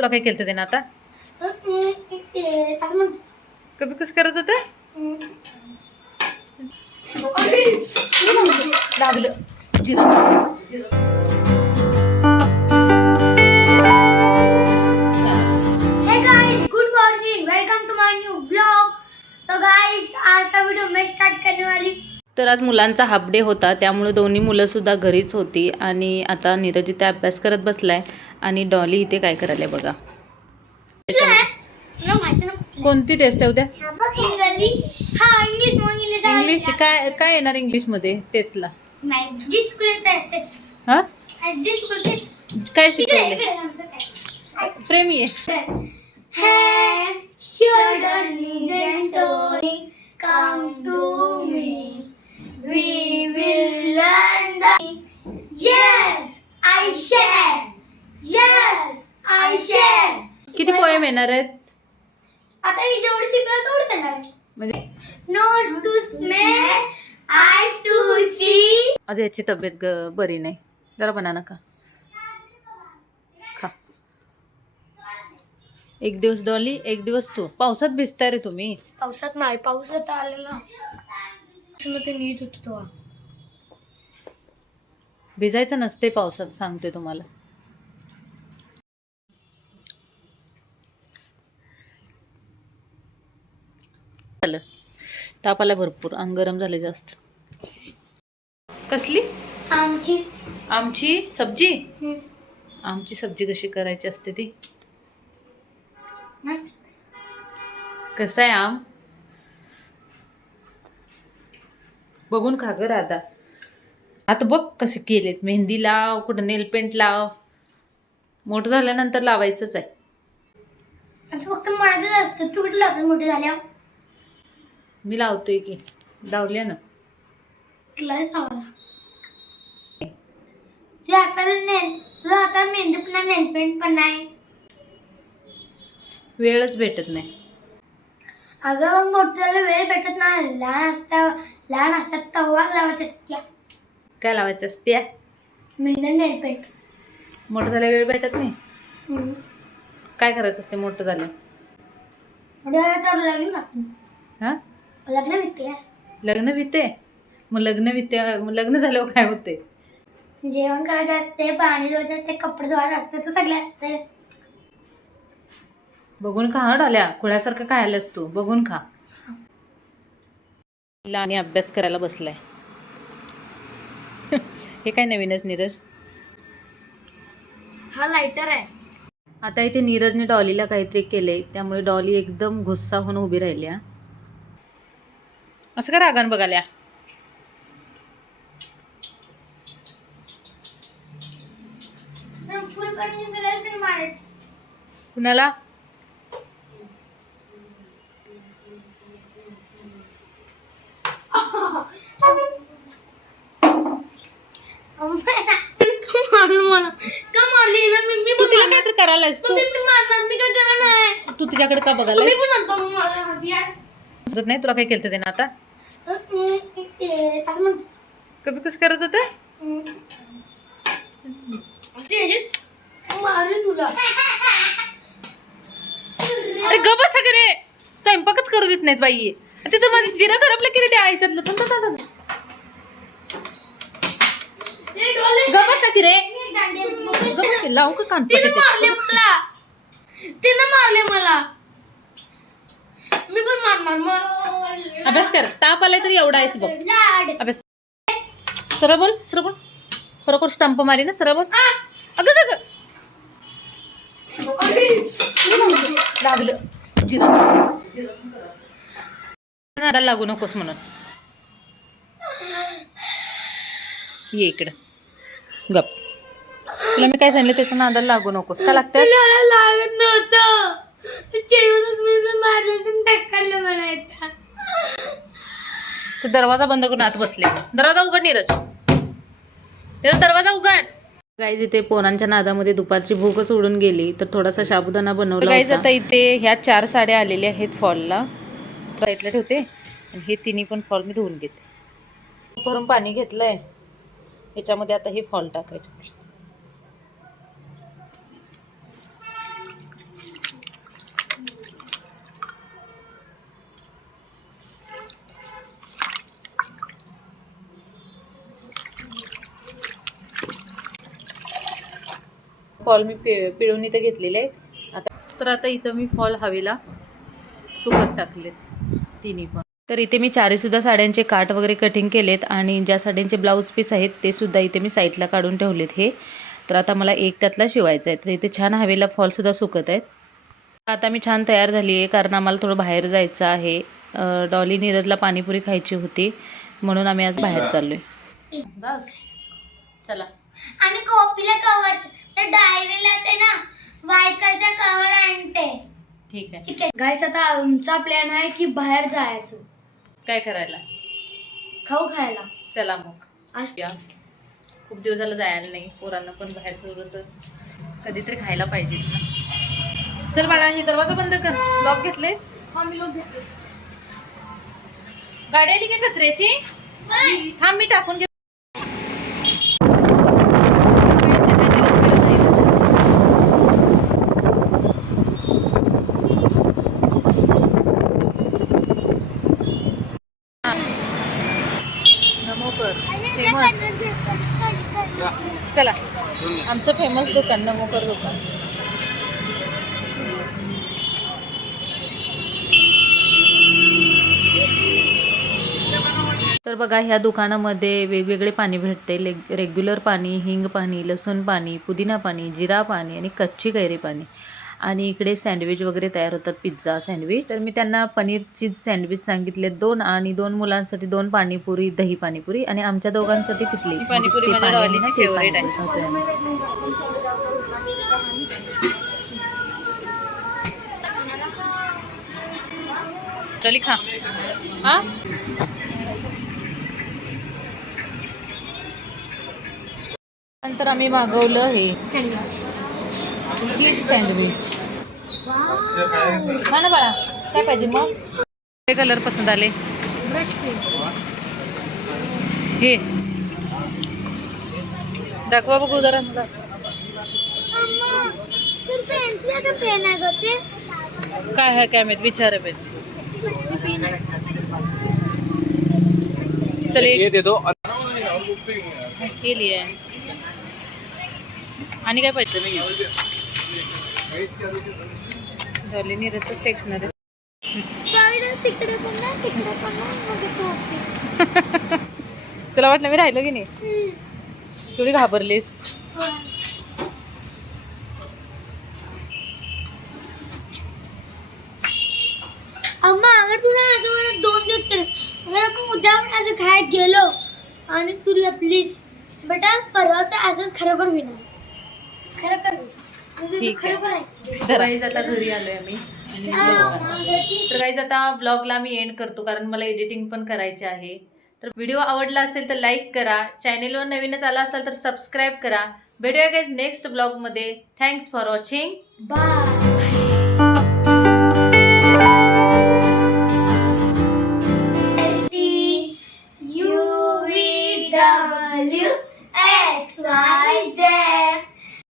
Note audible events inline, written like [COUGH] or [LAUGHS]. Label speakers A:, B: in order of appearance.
A: तुला काय केलं ते ना आता? कसं कसं करत होतं? लागलं जिरा
B: guys good morning welcome to my new blog तो गाइस आज का वीडियो मैं स्टार्ट करने वाली.
C: तर आज मुलांचा हाफ डे होता त्यामुळे दोन्ही मुलंसुद्धा घरीच होती आणि आता नीरज इथे अभ्यास करत बसलाय. आणि डॉली इथे काय करायला बघा.
B: मला माहिती ना
A: कोणती टेस्ट आहे उद्या?
B: इंग्लिश हा इंग्लिश इंग्लिश
A: इंग्लिश काय काय येणार टेस्टला हा?
B: जी स्कूल तेच
A: काय शिकवलं प्रेमी आहे. किती पोएम येणार आहेत?
B: आता ही जेवढी शिकलं तेवढं येणार आहे.
A: म्हणजे?
B: Nose to smell eyes to see
A: आज याची तब्येत ग बरी नाही. जरा बनाना खा. खा. एक दिवस डॉली एक दिवस तू. पावसात भिजताय रे तुम्ही.
B: पावसात नाही पावसात आलेला. ते नीट होत तो
A: भिजायचं नसते पावसात सांगते तुम्हाला झालं ताप आला भरपूर. अंग गरम झाले जास्त. कसली?
B: आमची.
A: आमची? सब्जी? आमची सब्जी कशी करायची असते ती? कसं आहे आम? बघून खा ग राधा. आता बघ कसे केलेत. मेहंदी लाव कुठं नेल पेंट लाव. मोठं झाल्यानंतर लावायचंच आहे.
B: आता फक्त माझंच असतं तू कुठे लागत मोठे झाल्या
A: मी लावतोय की. लावल्या ना.
B: तुझ्या हाताला नेल तुझ्या हातात मेहंदी पण नाही नेल पेंट पण नाही.
A: वेळच भेटत नाही.
B: अगं मग मोठ्याला वेळ भेटत नाही. लहान असता लहान असतात तेव्हा लावायच्या असत्या.
A: काय लावायचं असते
B: मेहंदी नेल पेंट
A: मोठं झाल्या वेळ भेटत नाही? काय करायचं असते मोठं झालं?
B: तर लग्न लागतं
A: हां?
B: लग्न भीती
A: लग्न भीते मग लग्न भीते मग लग्न झाल्यावर काय होते?
B: जेवण करायचं असते पाणी धुवायचं असते कपडे धुवायचे असते तर सगळे असते.
A: बघून खा हं डाल्या खुळ्यासारखं काय आलंस तू? बघून खा. आणि अभ्यास करायला बसलाय. [LAUGHS] हे काय नवीनच नीरज?
B: हा लायटर आहे.
C: आता इथे नीरजने डॉलीला काहीतरी केले त्यामुळे डॉली एकदम गुस्सा होऊन उभी राहिली हा.
A: असं का रागान बघाल्या? कुणाला? तू तिला काहीतरी करायलास तू?
B: मी पण मारणार मी काय करणार नाही
A: तू तिच्याकडे का. समजत नाही तुला काय केलं ते ना आता? कसं कसं करत होतं?
B: असे असे मारेल तुला.
A: अरे ग बस रे. स्वयंपाकच करू देत नाहीत बाई. तिथं माझं जिरं खराबलं की रे त्या आईच्यातलं. थांब, थांब, थांब, थांब.
B: ते डोले
A: ग बस की रे.
B: मी दांडे-
A: ग बस की, लावू का
B: मला. तिने मारले मला. मी पण मारणार मग
A: अभ्यास कर. ताप आलाय तरी एवढा आहेस बघ.
B: लाड
A: अभ्यास. सरळ बोल सरळ बोल. खरोखर स्टंप मारी ना सरळ बोल. अगं अगं, अगं. लागलं. जिरा. नादाला लागू नकोस म्हणून. ये इकडं. गप. तुला मी काय सांगितलं त्याच्या नादाला लागू नकोस. का लागतं
B: लागत नव्हतं. तर
A: दरवाजा बंद करून आत बसले. दरवाजा उघड नीरज. दरवाजा उघड.
C: गाईज इथे पोरांच्या नादामध्ये दुपारची भूकच उडून गेली. तर थोडासा साबुदाणा बनवला
A: गाईज. आता इथे ह्या चार साड्या आलेल्या आहेत फॉलला. साईडला ठेवते. आणि हे तिन्ही पण फॉल मी धुवून घेते. भरून पाणी घेतलंय. याच्यामध्ये आता हे फॉल टाकायचे. फॉल मी पि पिळून इथं घेतलेले आहेत. आता तर आता इथं मी फॉल हवेला सुकत टाकलेत तिन्ही पण.
C: तर इथे मी चारीसुद्धा साड्यांचे काठ वगैरे कटिंग केलेत आणि ज्या साड्यांचे ब्लाऊज पीस आहेत ते सुद्धा इथे मी साईडला काढून ठेवलेत हे. तर आता मला एक त्यातला शिवायचा आहे. तर इथे छान हवेला फॉलसुद्धा सुकत आहेत. आता मी छान तयार झाली आहे कारण आम्हाला थोडं बाहेर जायचं आहे. डॉली नीरजला पाणीपुरी खायची होती म्हणून आम्ही आज बाहेर चाललो आहे
A: बस. चला.
B: आणि कॉपीला कवर त्या डायरीला ते ना व्हाईट कलरचा कवर आणते.
A: ठीक आहे.
B: ठीक आहे. गाईस आता आमचा प्लॅन आहे की बाहेर जायचं.
A: काय करायला?
B: खाऊ खायला.
A: चला मग.
B: आज
A: या. खूप दिवस झालं जायला नाही. पोरांना पण बाहेरचं थोडंसं कधीतरी खायला पाहिजेच ना. चल बाळा हे दरवाजा बंद कर. लॉक घेतलेस? गाडी आली का कचऱ्याची? थांब मी टाकून घे नमोकर फेमस चला. आमचं फेमस दुकान नमोकर दुकान.
C: तर बघा ह्या दुकानामध्ये वेगवेगळे पाणी भेटते. ले रेग्युलर पाणी हिंग पाणी लसूण पाणी पुदिना पाणी जिरा पाणी आणि कच्ची कैरी पाणी. आणि इकडे सँडविच वगैरे तयार होतात पिझ्झा सँडविच. तर मी त्यांना पनीर चीज सँडविच सांगितले दोन आणि दोन मुलांसाठी दोन पाणीपुरी दही पाणीपुरी आणि आमच्या दोघांसाठी तिथली
A: पाणीपुरी. चली खा. हा? नंतर आम्ही मागवलं हे. Cheese sandwich. ना बाळा काय पाहिजे मग ते कलर पसंत आले।
B: ब्रश
A: हे दाखवा बघू जरा मला।
B: पेन्सिल आता पेन आहे ग ते
A: काय आहे काय माहित विचार पाहिजे. चल एक
D: दे दो।
A: हे लिहे आणि काय पाहिजे? झाले रच
B: टेक्सणार तिकडे पण ना तिकडे पण ना
A: तुला वाटलं मी राहिलो की नाही?
B: हम्म.
A: थोडी घाबरलीस
B: अम्मा अगर तुला असं मला दोन दिवस केलं. अगर आपण उद्या पण असं खायला गेलो आणि तू लपलीस. बेटा परवा तर असंच खरोखर होईना. खरं कर तुझं
A: ठीक
B: आहे.
A: तर गाईज आता घरी आलोय आम्ही. तर गाईज आता ब्लॉगला मी एंड करतो कारण मला एडिटिंग पण करायचे आहे. तर व्हिडिओ आवडला असेल तर लाईक करा. चॅनेलवर नवीनच आला असेल तर सबस्क्राईब करा. भेटूया गाईज नेक्स्ट ब्लॉगमध्ये थँक्स फॉर वॉचिंग
B: बाय